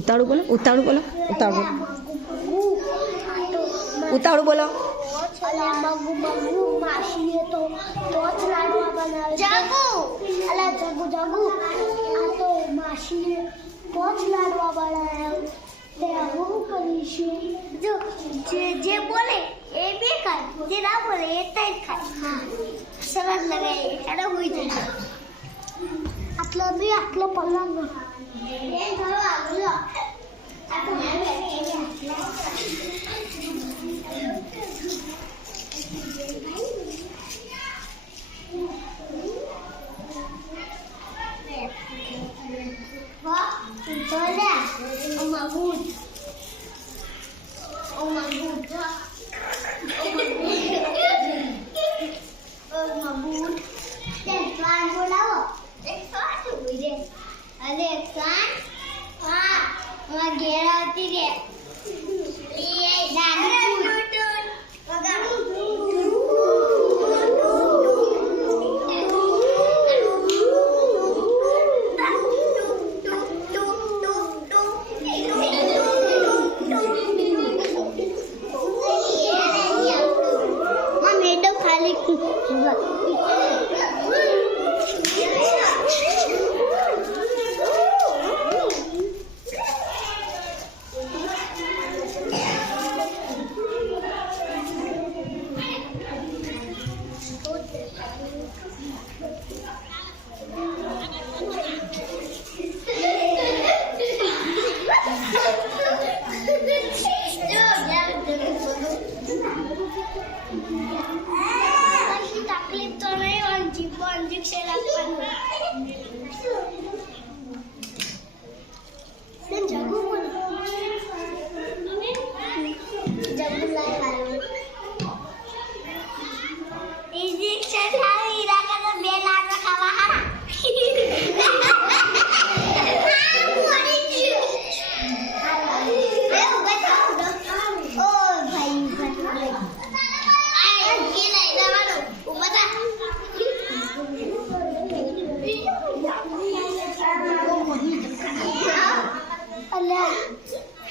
ઉતાળું બોલો, ઉતાળું બોલો, ઉતાળું બોલો, ઉતાળું બોલો. માસીએ તો પોચ લાડવા બનાવે. જાગુ અલા જાગુ જાગુ આ તો માસીએ પોચ લાડવા બનાવ્યા. તે હું કરીશું જો જે બોલે એ બે ખાય, જે ના બોલે એ ત્રણ ખાય. હા સરસ લાગે એને હોઈ જાય. આટલો પલંગ એ ઘરો આગળ આ તો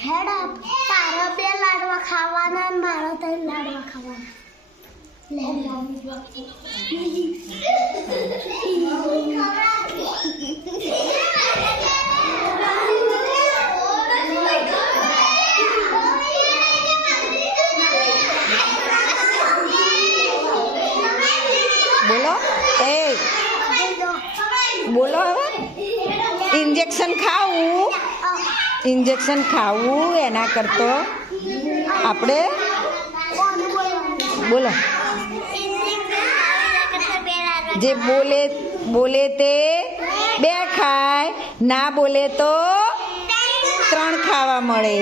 હેડા તારા બે લાડવા ખાવાના અને મારા ત્રણ લાડવા ખાવાના. બોલો એ બોલો હવે. ઇન્જેક્શન ખાવું એના કરતો આપણે બોલો જે બોલે તે બે ખાય, ના બોલે તો ત્રણ ખાવા મળે.